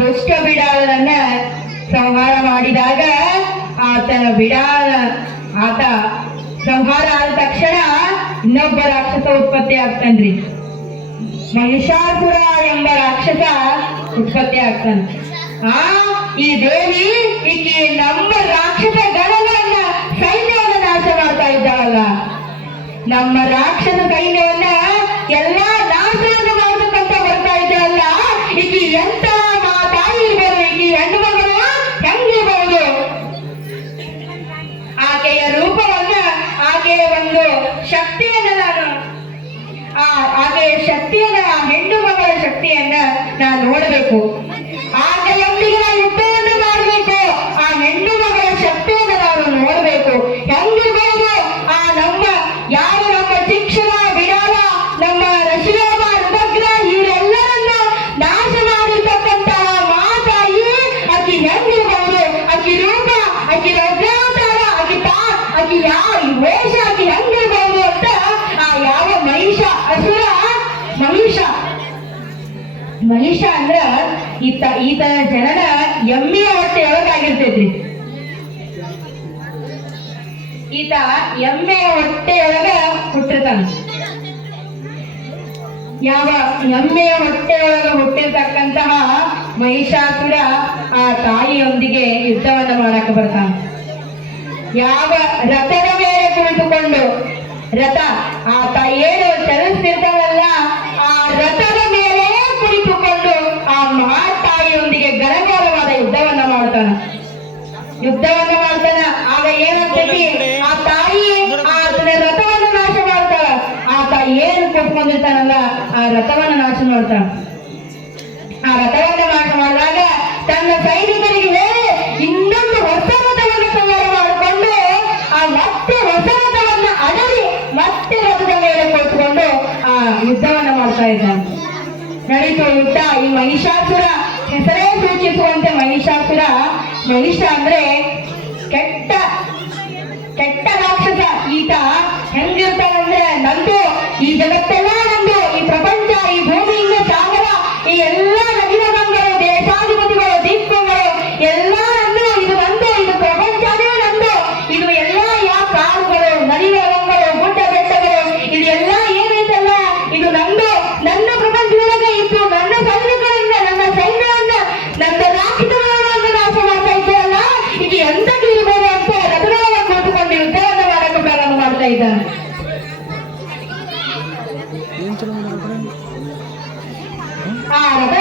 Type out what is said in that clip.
ದುಷ್ಟ ಬಿಡಾಲನನ್ನ ಸಂಹಾರ ಮಾಡಿದಾಗ ಆತನ ಆತ ಸಂಹಾರ ಆದ ತಕ್ಷಣ ಇನ್ನೊಬ್ಬ ರಾಕ್ಷಸ ಉತ್ಪತ್ತಿ ಆಗ್ತಾನ್ರಿ. ಮಹಿಷಾಸುರ ಎಂಬ ರಾಕ್ಷಸ ಉತ್ಪತ್ತಿ ಆಗ್ತಾನ. ಈ ದೇವಿ ಈಕೆ ನಮ್ಮ ರಾಕ್ಷಸ ಗಣಗಳನ್ನ ಸೈನ್ಯವನ್ನ ನಾಶ ಮಾಡ್ತಾ ಇದ್ದಾಳಲ್ಲ, ನಮ್ಮ ರಾಕ್ಷಸ ಸೈನ್ಯವನ್ನ ಎಲ್ಲಾ ನಾಶವನ್ನು ಮಾಡಬೇಕಂತ ಬರ್ತಾ ಇದ್ದಾಳಲ್ಲ, ಈಕೆ ಎಂತ ತಾಯಿ ಇರ್ಬೋದು, ಈಕೆ ಹೆಣ್ಣು ಮಗಳು ಹೆಂಗಿರ್ಬಹುದು? ಆಕೆಯ ರೂಪವನ್ನ, ಆಕೆಯ ಒಂದು ಶಕ್ತಿಯನ್ನ ಆಕೆಯ ಶಕ್ತಿಯನ್ನ, ಹೆಣ್ಣು ಮಗಳ ಶಕ್ತಿಯನ್ನ ನಾನು ನೋಡಬೇಕು. ಆಕೆಯೊಂದಿಗೆ ನಾವು ಯುದ್ಧವನ್ನು ಮಾಡಬೇಕು. ಆ ಹೆಣ್ಣು ಮಗಳ ಶಕ್ತಿಯನ್ನು ನಾವು ನೋಡಬೇಕು. ಹೆಂಗಿರ್ಬಹುದು? ಯಾರು ನಮ್ಮ ಶಿಕ್ಷಣ ಬಿಡಾಲ, ನಮ್ಮ ರಶಿಯಾಮ ರುದ್ರ ಇವರೆಲ್ಲರನ್ನ ನಾಶ ಮಾಡಿರ್ತಕ್ಕಂತಹ ಮಾತಾಯಿ ಆಕಿ ಹೆಂಗಿರ್ಬಹುದು? ಆಕಿ ರೂಪ, ಆಕಿ ರಜಾವತಾರ, ಆಕಿ ಯಾವ ವೇಷ, ಆಕಿ ಹೆಂಗಿರ್ಬಹುದು ಅಂತ ಯಾವ ಮಹಿಷ ಅಂದ್ರ ಈತನ ಜನನ ಎಮ್ಮೆಯ ಹೊಟ್ಟೆ ಒಳಗಾಗಿರ್ತೈತ್ರಿ. ಈತ ಎಮ್ಮೆಯ ಹೊಟ್ಟೆಯೊಳಗ ಹುಟ್ಟಿರ್ತಾನ. ಯಾವ ಎಮ್ಮೆಯ ಹೊಟ್ಟೆಯೊಳಗ ಹುಟ್ಟಿರ್ತಕ್ಕಂತಹ ಮಹಿಷಾಸುರ ಆ ತಾಯಿಯೊಂದಿಗೆ ಯುದ್ಧವನ್ನ ಮಾಡಕ ಬರ್ತಾನ. ಯಾವ ರಥದ ಮೇಲೆ ಕುಳಿತುಕೊಂಡು, ರಥ ಆತ ಏನು ಚಲಿಸ್ತಿರ್ತಾನಲ್ಲ, ಆ ರಥದ ಮೇಲೆ ಕುಳಿತುಕೊಂಡು ಆ ಮಹಾತಾಯಿಯೊಂದಿಗೆ ಗಲಭಾರವಾದ ಯುದ್ಧವನ್ನ ಮಾಡ್ತಾನ. ಆಗ ಏನಾಗ್ತೈತಿ? ಆ ತಾಯಿ ಆತನ ರಥವನ್ನು ನಾಶ ಮಾಡ್ತಾಳ. ಆತ ಏನು ಕೊಟ್ಕೊಂಡಿರ್ತಾನಲ್ಲ ಆ ರಥವನ್ನು ನಾಶ ಮಾಡ್ತಾಳ. ಆ ರಥವನ್ನು ನಾಶ ಮಾಡಿದಾಗ ತನ್ನ ಸೈನಿಕರಿಗೆ ಹೇಳಿ ಇನ್ನೊಂದು ಹೊಸ ರಥವನ್ನು ತಯಾರು ಮಾಡಿಕೊಂಡು ಮತ್ತೆ ಹೊಸ ರಥವನ್ನ ಅಡರಿ ಮತ್ತೆ ರಥದ ಮೇಲೆ ಕೊಟ್ಕೊಂಡು ಆ ಯುದ್ಧವನ್ನ ಮಾಡ್ತಾ ಇದ್ದಾನೆ. ನಡೀತು ಯುದ್ಧ. ಈ ಮಹಿಷಾಸುರ ಹೆಸರೇ ಸೂಚಿಸುವಂತೆ ಮಹಿಷಾಸುರ, ಮಹಿಷ ಅಂದ್ರೆ ಕೆಟ್ಟ ರಾಕ್ಷಸ. ಈತ ಹೆಂಗಿರ್ತಾನಂದ್ರೆ, ನಂದು ಈ ಜಗತ್ತೆಲ್ಲ ನಂದು, ಈ ಪ್ರಪಂಚ, ಈ ಭೂಮಿಯಿಂದ ಸಾಗರ, ಈ ಎಲ್ಲಾ ನದಿನಗಳು, ದೇಶಾಧಿಪತಿಗಳು, ದೀಪಗಳು ಎಲ್ಲ ನಂದು, ಇದು ನಂದು, ಇದು ಪ್ರಪಂಚನೇ ನಂದು, ಇದು ಎಲ್ಲ ಯಾವ ಕಾಡುಗಳು, ನದಿಗಳು, ಗುಡ್ಡ ಬೆಟ್ಟಗಳು, ಇದು ಎಲ್ಲ ಏನೈತಲ್ಲ ಇದು ನಂದು. ನನ್ನ ಪ್ರಪಂಚದೊಳಗೆ ಇತ್ತು ನನ್ನ ಸೈನಿಕರನ್ನ, ನನ್ನ ಸೈನ್ಯವನ್ನ, ನನ್ನ ರಾಕ್ಷಸಗಳನ್ನು ನಾಶ ಮಾಡ್ತಾ ಇದ್ದಲ್ಲ, ಈಗ ಎಂತಕ್ಕೆ ಇರ್ಬೋದು ಅಂತ ರಥದೊಳಗೆ ಕೂತುಕೊಂಡು ಯುದ್ಧವನ್ನ ಮಾಡಕ್ಕೆ ಪ್ರಾರಂಭ ಮಾಡ್ತಾ ಇದ್ದಾನೆ. ಆ ರಥ